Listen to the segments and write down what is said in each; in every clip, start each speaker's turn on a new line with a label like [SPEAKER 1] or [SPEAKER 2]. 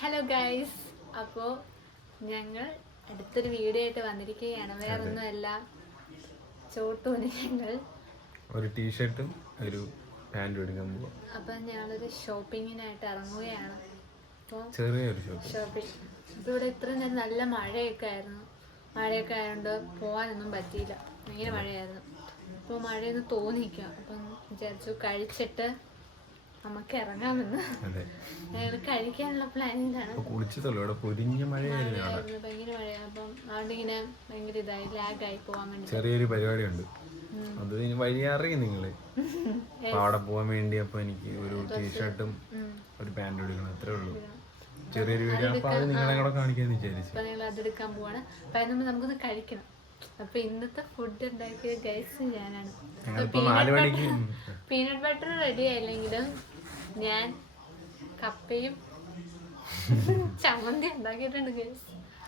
[SPEAKER 1] Hello guys അപ്പോൾ ഞങ്ങൾ അടുത്തൊരു വീഡിയോ ആയിട്ട് വന്നിരിക്കുകയാണ്. വേറൊന്നുമല്ല. ചോട്ടൂന് ഞങ്ങൾ.
[SPEAKER 2] ഒരു ടീഷർട്ടും ഒരു പാന്റും എടുക്കാൻ പോവാം.
[SPEAKER 1] അപ്പം ഞങ്ങളൊരു ഷോപ്പിങ്ങിനായിട്ട് ഇറങ്ങുകയാണ്. അപ്പോൾ
[SPEAKER 2] ചെറിയൊരു
[SPEAKER 1] ഷോപ്പിംഗ് ഇപ്പോൾ ഇവിടെ ഇത്ര നേരം നല്ല മഴയൊക്കെ ആയിരുന്നു. മഴയൊക്കെ ആയതുകൊണ്ട് പോകാനൊന്നും പറ്റിയില്ല. ഭയങ്കര മഴയായിരുന്നു. അപ്പോൾ മഴയൊന്ന് തോന്നിക്കുക അപ്പം വിചാരിച്ചു കഴിച്ചിട്ട് നമുക്ക് ഇറങ്ങാമെന്ന്. ഞങ്ങൾ കഴിക്കാനുള്ള
[SPEAKER 2] പ്ലാനിലാണ് കുളിച്ചതല്ലോ പൊരിഞ്ഞ മഴയായിരുന്നു
[SPEAKER 1] ഭയങ്കര മഴയാണ് അപ്പം അവിടെ ഇങ്ങനെ ഭയങ്കര ഇതായി ലാഗായി പോകാൻ വേണ്ടി
[SPEAKER 2] ചെറിയൊരു പരിപാടിയുണ്ട്. അത് ഇനി വഴി അറിയും നിങ്ങൾ. അവിടെ പോകാൻ വേണ്ടി അപ്പൊ എനിക്ക് ഒരു ടീഷർട്ടും ഒരു പാന്റും എടുക്കണം അത്രേ ഉള്ളൂ. ചെറിയൊരു വീഡിയോ അപ്പൊ അത് നിങ്ങളെ കൂടെ കാണിക്കാന്ന് വിചാരിച്ചു.
[SPEAKER 1] അപ്പം ഞങ്ങൾ അതെടുക്കാൻ പോവാണ്. അപ്പൊ നമുക്കൊന്ന് കഴിക്കണം. അപ്പൊ ഇന്നത്തെ ഫുഡ് ഉണ്ടാക്കിയ ഗൈസ് ഞാനാണ്. പീനട്ട് ബട്ടർ റെഡി ആയില്ലെങ്കിലും ഞാൻ കപ്പയും ചമ്മന്തി ഉണ്ടാക്കിയിട്ടുണ്ട് ഗേസ്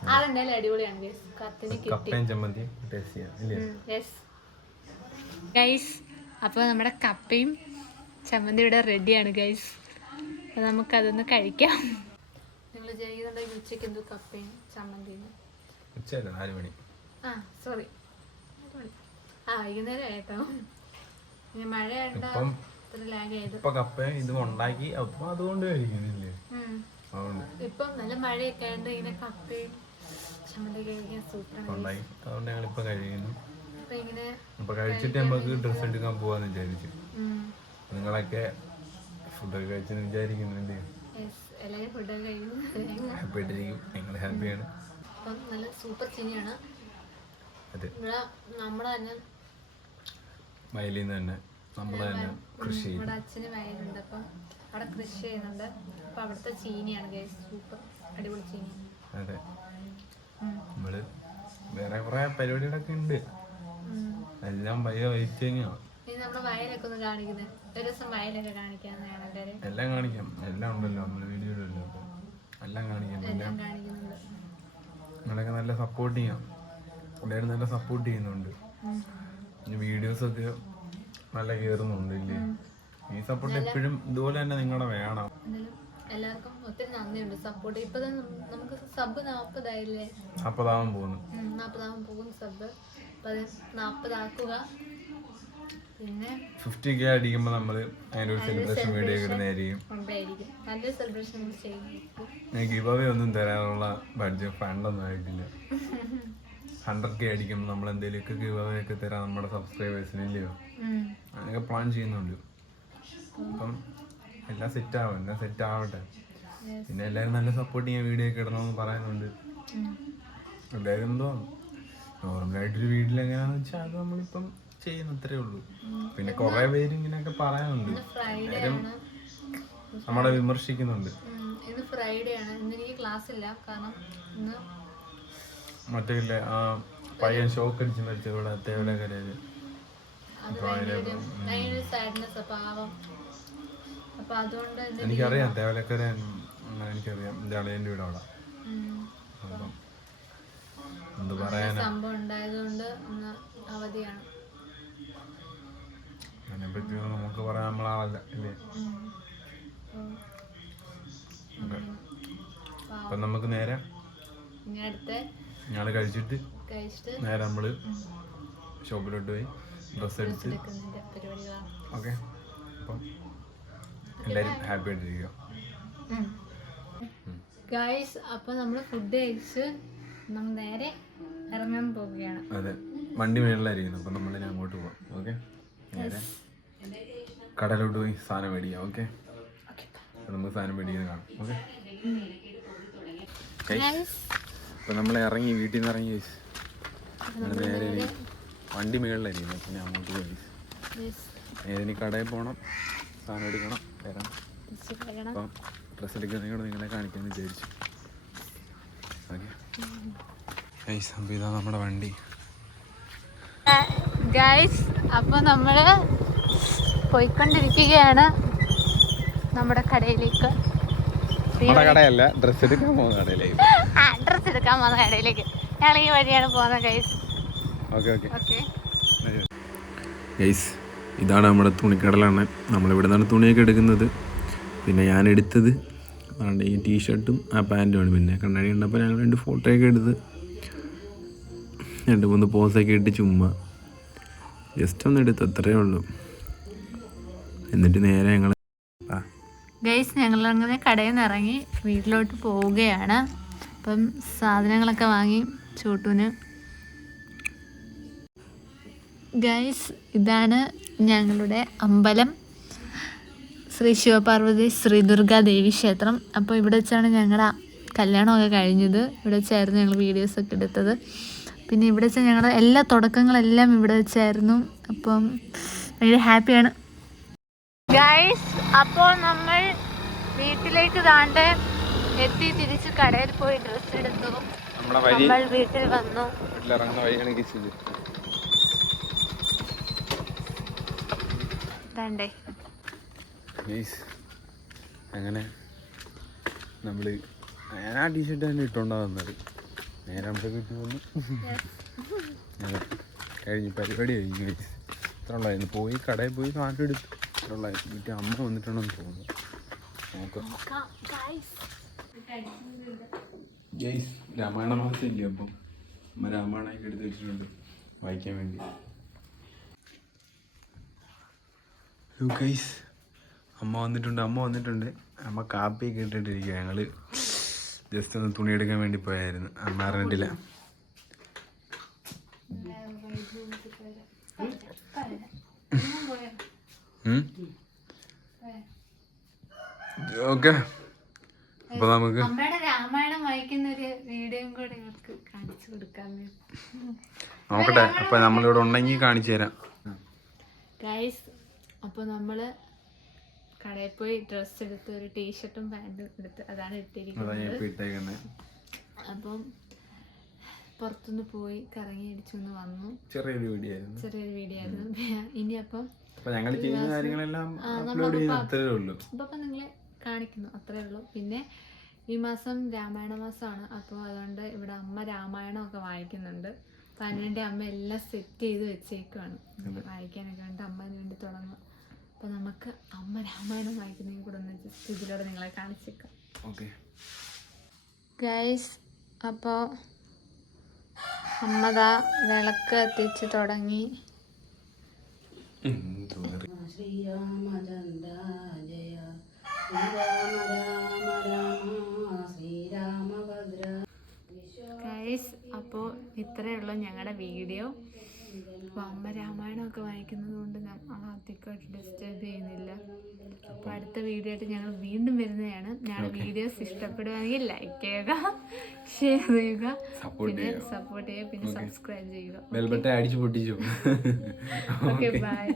[SPEAKER 1] അതെന്തായാലും അടിപൊളിയാണ് ഗേസ് കത്തിന് കിട്ടി. ഗൈസ് അപ്പോൾ നമ്മുടെ കപ്പയും ചമ്മന്തി ഇവിടെ റെഡിയാണ് ഗൈസ് അപ്പോൾ നമുക്കതൊന്ന് കഴിക്കാം. നിങ്ങൾ ജയിക്കുന്നുണ്ടെങ്കിൽ ഉച്ചയ്ക്ക് എന്തോ കപ്പയും ചമ്മന്തിയും?
[SPEAKER 2] ഉച്ചയല്ല നാല് മണി.
[SPEAKER 1] ആ സോറി ആ വൈകുന്നേരം ആയിട്ടോ? ഇനി മഴ ആയതുകൊണ്ട്
[SPEAKER 2] ഇപ്പം കപ്പ ഇതും ഉണ്ടാക്കി. അപ്പൊ അതുകൊണ്ട് കഴിക്കുന്നില്ലേ
[SPEAKER 1] ഇപ്പം നല്ല മഴയൊക്കെ ആയതുകൊണ്ട് ഇങ്ങനെ കപ്പയും
[SPEAKER 2] ഉണ്ടാക്കി അതുകൊണ്ട് ഇപ്പൊ കഴിയുന്നു
[SPEAKER 1] അപ്പം
[SPEAKER 2] കഴിച്ചിട്ട് നമുക്ക് ഡ്രസ് എടുക്കാൻ പോവാന്ന് വിചാരിച്ചു. നിങ്ങളൊക്കെ ഫുഡൊക്കെ കഴിച്ചെന്ന് വിചാരിക്കുന്നുണ്ട്. ഹാപ്പി ആയിട്ടിരിക്കും. നിങ്ങൾ ഹാപ്പിയാണ്
[SPEAKER 1] നല്ല സൂപ്പർ ചിനിയാണ്.
[SPEAKER 2] അതെ.
[SPEAKER 1] നമ്മുടെ തന്നെ
[SPEAKER 2] വയലിൽ നിന്ന് തന്നെ. നമ്മൾ തന്നെ കൃഷി
[SPEAKER 1] ഇവിടെ അച്ഛന് വയലുണ്ട് അപ്പം അവിടെ കൃഷി ചെയ്യുന്നുണ്ട്. അപ്പം അവിടുത്തെ ചീനിയാണ് ഗൈസ് സൂപ്പർ. അടിപൊളി ചീനി.
[SPEAKER 2] അതെ. നമ്മൾ വേറെ കുറെ പരിപാടികളൊക്കെ ഉണ്ട്. എല്ലാം ഭയ വെയിറ്റിംഗ്
[SPEAKER 1] ഇനി വയലൊക്കെ ഒന്ന് കാണിക്കുന്നത് ഒരു ദിവസം വയലൊക്കെ കാണിക്കാന്നാണ് എല്ലാവരും
[SPEAKER 2] എല്ലാം കാണിക്കാം. എല്ലാം ഉണ്ടല്ലോ. നമ്മൾ വീഡിയോയിലല്ലോ എല്ലാം കാണിക്കാം. എല്ലാം.
[SPEAKER 1] എല്ലാം കാണിക്കുന്നുണ്ട്.
[SPEAKER 2] നിങ്ങളൊക്കെ നല്ല സപ്പോർട്ട് ചെയ്യാം. എല്ലാവരും നല്ല സപ്പോർട്ട് ചെയ്യുന്നുണ്ട്. വീഡിയോസൊക്കെ നല്ല കയറുന്നുണ്ട് ഇല്ലേ? ഈ സപ്പോർട്ട് എപ്പോഴും ഇതുപോലെ തന്നെ നിങ്ങളുടെ വേണം.
[SPEAKER 1] എല്ലാവർക്കും ഒത്തിരി നന്ദിയുണ്ട് സപ്പോർട്ട് ഇപ്പൊ നമുക്ക് സബ് നാപ്പതായില്ലേ?
[SPEAKER 2] അപ്പതാവാൻ പോകുന്നു.
[SPEAKER 1] നാൽപ്പതാകും പോകും സബ് നാപ്പതാക്കുക. പിന്നെ
[SPEAKER 2] ഫിഫ്റ്റി കെ അടിക്കുമ്പോൾ നമ്മൾ അതിന്റെ ഒരു സെലിബ്രേഷൻ വീഡിയോ ഇടുന്നതായിരിക്കും.
[SPEAKER 1] നല്ലൊരു സെലിബ്രേഷൻ
[SPEAKER 2] ഞാൻ ഗിവ് അവേ ഒന്നും തരാനുള്ള ബഡ്ജറ്റ് ഫണ്ടൊന്നും ആയിട്ടില്ല. ഹൺഡ്രഡ് കെ അടിക്കുമ്പോൾ നമ്മൾ എന്തെങ്കിലുമൊക്കെ ഗിവ് അവേ ഒക്കെ തരാം നമ്മുടെ സബ്സ്ക്രൈബേഴ്സിന് ഇല്ലയോ. അങ്ങനെയൊക്കെ പ്ലാൻ ചെയ്യുന്നുണ്ട്. അപ്പം എല്ലാം സെറ്റ് ആവും. എല്ലാം സെറ്റ് ആവട്ടെ. പിന്നെ എല്ലാവരും നല്ല സപ്പോർട്ട് ചെയ്യാൻ വീഡിയോ ഒക്കെ ഇടണമെന്ന് പറയുന്നുണ്ട്.
[SPEAKER 1] ഉം.
[SPEAKER 2] എല്ലാവരും എന്തോ നോർമലായിട്ടൊരു വീട്ടിൽ എങ്ങനെയാണെന്ന് വെച്ചാൽ അത് നമ്മളിപ്പം ചെയ്യുന്ന അത്രേ ഉള്ളൂ. പിന്നെ കുറെ പേര് ഇങ്ങനെയൊക്കെ പറയാനുണ്ട്.
[SPEAKER 1] എല്ലാവരും
[SPEAKER 2] നമ്മളെ വിമർശിക്കുന്നുണ്ട്.
[SPEAKER 1] ഇന്ന് ഫ്രൈഡേ ആണ്. ഇന്ന് എനിക്ക് ക്ലാസ് ഇല്ല. കാരണം ഇന്ന്
[SPEAKER 2] മറ്റേ ആ പയ്യൻ ഷോക്ക് അടിച്ച് മരിച്ചത് ഇവിടെ
[SPEAKER 1] ഇന്ന്
[SPEAKER 2] എനിക്കറിയാം തേവലക്കര എനിക്കറിയാം. ജളയന്റെ വീട് അവിടെ. എന്ത് പറയാനാ?
[SPEAKER 1] സംഭവം ഉണ്ടായതുകൊണ്ട് അവധിയാണ്
[SPEAKER 2] അതിനെപ്പറ്റി നമുക്ക് പറയാൻ നമ്മളാളല്ല ഇല്ലേ. അപ്പം നമുക്ക് നേരെ
[SPEAKER 1] ഇനി അടുത്ത
[SPEAKER 2] ഞങ്ങൾ കഴിച്ചിട്ട് നേരെ നമ്മൾ ഷോപ്പിലോട്ട് പോയി ഡ്രസ്സ് എടുത്ത് ഓക്കെ. അപ്പം എല്ലാവരും ഹാപ്പി ആയിട്ടിരിക്കുക.
[SPEAKER 1] ഗായ്സ് അപ്പോൾ നമ്മൾ ഫുഡ് കഴിച്ച് നമ്മൾ നേരെ ഇറങ്ങാൻ പോവുകയാണ്.
[SPEAKER 2] അതെ. വണ്ടി മേളിലായിരിക്കുന്നു. അപ്പം നമ്മൾ അങ്ങോട്ട് പോവാം. ഓക്കെ? നേരെ കടലോട്ട് പോയി സാധനം മേടിക്കാം. ഓക്കെ? നമുക്ക് സാധനം മേടിക്കുന്നത് കാണാം. ഓക്കെ? അപ്പം നമ്മൾ ഇറങ്ങി വീട്ടിൽ നിന്ന് ഇറങ്ങി. നമ്മൾ നേരെ ഇനി വണ്ടി മേളിലായിരിക്കും പിന്നെ അങ്ങോട്ട് പോയി ഇനി കടയിൽ പോകണം സാധനം എടുക്കണം വരാം. അപ്പം ഡ്രസ്സ് എടുക്കുന്നതിന് കൂടെ നിങ്ങളെ കാണിക്കാമെന്ന് വിചാരിച്ചു. ഓക്കെ ഗൈസ് അപ്പോൾ ഇതാ നമ്മുടെ വണ്ടി.
[SPEAKER 1] ഗൈസ് അപ്പോൾ നമ്മൾ പോയിക്കൊണ്ടിരിക്കുകയാണ് നമ്മുടെ കടയിലേക്ക്.
[SPEAKER 2] നമ്മുടെ കടയല്ല ഡ്രസ്സ് എടുക്കാൻ പോകുന്ന കടയിലേക്ക്.
[SPEAKER 1] ഡ്രസ് എടുക്കാൻ പോകുന്ന കടയിലേക്ക്. ഞങ്ങൾ ഈ വഴിയാണ് പോകുന്നത് guys
[SPEAKER 2] okay okay
[SPEAKER 1] okay
[SPEAKER 2] guys ഇതാണ് നമ്മുടെ തുണിക്കടലാണ്. നമ്മളിവിടെ നിന്നാണ് തുണിയൊക്കെ എടുക്കുന്നത്. പിന്നെ ഞാൻ എടുത്തത് അതുകൊണ്ട് ഈ ടീഷർട്ടും ആ പാന്റുമാണ് പിന്നെ കണ്ണാടി കണ്ടപ്പോൾ ഞങ്ങൾ രണ്ട് ഫോട്ടോയൊക്കെ എടുത്ത് രണ്ട് മൂന്ന് പോസൊക്കെ ഇട്ട് ചുമ്മാ ജസ്റ്റ് ഒന്ന് എടുത്ത് അത്രയേ ഉള്ളൂ. എന്നിട്ട് നേരെ ഞങ്ങൾ
[SPEAKER 1] ഗൈസ് ഞങ്ങൾ അങ്ങനെ കടയിൽ നിന്ന് ഇറങ്ങി വീട്ടിലോട്ട് പോവുകയാണ്. അപ്പം സാധനങ്ങളൊക്കെ വാങ്ങി ചൂട്ടൂന്. ഗൈസ് ഇതാണ് ഞങ്ങളുടെ അമ്പലം. ശ്രീ ശിവപാർവതി ശ്രീ ദുർഗാ ദേവി ക്ഷേത്രം. അപ്പോൾ ഇവിടെ വെച്ചാണ് ഞങ്ങളുടെ കല്യാണമൊക്കെ കഴിഞ്ഞത്. ഇവിടെ വെച്ചായിരുന്നു ഞങ്ങൾ വീഡിയോസൊക്കെ എടുത്തത്. പിന്നെ ഇവിടെ വെച്ച് ഞങ്ങളുടെ എല്ലാ തുടക്കങ്ങളെല്ലാം ഇവിടെ വെച്ചായിരുന്നു. അപ്പം ഭയങ്കര ഹാപ്പിയാണ് ഗൈസ് അപ്പോൾ നമ്മൾ വീട്ടിലേക്ക് താണ്ട് എത്തി തിരിച്ച് കടയിൽ പോയി ഡ്രസ് എടുത്തു. നമ്മൾ വീട്ടിൽ വന്നു.
[SPEAKER 2] അങ്ങനെ നമ്മൾ ഞാൻ ആ ടീഷർട്ട് തന്നെ ഇട്ടുകൊണ്ടാ വന്നത്. നേരെ നമ്മുടെ വീട്ടിൽ വന്നു. കഴിഞ്ഞ് പരിപാടി കഴിഞ്ഞു ഇത്ര ഉണ്ടായിരുന്നു പോയി കടയിൽ പോയി സാധനം എടുത്തു ഉള്ളായിരുന്നു വീട്ടിൽ അമ്മ വന്നിട്ടുണ്ടെന്ന് തോന്നുന്നു. നോക്കാം. ഗൈസ് രാമായണ മാസമില്ലേ അപ്പം? അമ്മ രാമായണമൊക്കെ എടുത്ത് വെച്ചിട്ടുണ്ട്. വായിക്കാൻ വേണ്ടി. ഹലോ ഗൈസ് അമ്മ വന്നിട്ടുണ്ട് അമ്മ വന്നിട്ടുണ്ട്. അമ്മ കാപ്പിയൊക്കെ ഇട്ടിട്ടിരിക്കുക ഞങ്ങൾ. ജസ്റ്റ് ഒന്ന് തുണി എടുക്കാൻ വേണ്ടി പോയായിരുന്നു. അമ്മ അറിഞ്ഞിട്ടില്ല. ഓക്കെ. അപ്പൊ നമുക്ക്
[SPEAKER 1] രാമായണം വായിക്കുന്ന ഒരു വീഡിയോയും കൂടെ കാണിച്ചു കൊടുക്കാൻ
[SPEAKER 2] നോക്കട്ടെ അപ്പൊ നമ്മളിവിടെ ഉണ്ടെങ്കിൽ കാണിച്ചു തരാം.
[SPEAKER 1] ഗൈസ് അപ്പോൾ നമ്മൾ കടയിൽ പോയി ഡ്രസ്സ് എടുത്ത് ഒരു ടീഷർട്ടും പാന്റും എടുത്ത് അതാണ് ഇട്ടിരിക്കുന്നത്. അപ്പം പുറത്തുനിന്ന് പോയി കറങ്ങി അടിച്ചൊന്ന് വന്നു.
[SPEAKER 2] ചെറിയൊരു വീഡിയോ ആയിരുന്നു
[SPEAKER 1] ചെറിയൊരു വീഡിയോ ആയിരുന്നു ഇനി അപ്പം
[SPEAKER 2] ഞങ്ങൾ ചെയ്യുന്ന കാര്യങ്ങളെല്ലാം അപ്ലോഡ് ചെയ്യുന്ന അത്രേ ഉള്ളൂ.
[SPEAKER 1] ഇപ്പം നിങ്ങളെ കാണിക്കുന്നു അത്രേ ഉള്ളൂ. പിന്നെ ഈ മാസം രാമായണ മാസമാണ്. അപ്പോൾ അതുകൊണ്ട് ഇവിടെ അമ്മ രാമായണം ഒക്കെ വായിക്കുന്നുണ്ട്. അപ്പം അതിനുവേണ്ടി അമ്മ എല്ലാം സെറ്റ് ചെയ്ത് വെച്ചേക്കുവാണ്. വായിക്കാനൊക്കെ വേണ്ടി അമ്മ വേണ്ടി തുടങ്ങും. അപ്പൊ നമുക്ക് അമ്മ രാമായണം വായിക്കുന്നതിൽ കൂടെ ഒന്ന് ജസ്റ്റ് ഇതിലൂടെ നിങ്ങളെ കാണിച്ചേക്കാം.
[SPEAKER 2] ഓക്കെ
[SPEAKER 1] ഗൈസ് അപ്പോൾ അമ്മതാ വിളക്ക് എത്തിച്ച് തുടങ്ങി.
[SPEAKER 3] ശ്രീരാമചന്ദ്ര ജയ. ശ്രീരാമ രാമ രാമ ശ്രീരാമഭദ്ര
[SPEAKER 1] ഗൈസ് അപ്പോൾ ഇത്രയേ ഉള്ളൂ ഞങ്ങളുടെ വീഡിയോ. അപ്പോൾ അമ്മ രാമായണമൊക്കെ വായിക്കുന്നത് കൊണ്ട് ഞാൻ അധികമായിട്ട് ഡിസ്റ്റർബ് ചെയ്യുന്നില്ല. അപ്പോൾ അടുത്ത വീഡിയോ ആയിട്ട് ഞങ്ങൾ വീണ്ടും വരുന്നതാണ്. ഞങ്ങളുടെ വീഡിയോസ് ഇഷ്ടപ്പെടുവാണെങ്കിൽ ലൈക്ക് ചെയ്യുക ഷെയർ ചെയ്യുക പിന്നെ സപ്പോർട്ട് ചെയ്യുക പിന്നെ സബ്സ്ക്രൈബ് ചെയ്യുക. Okay bye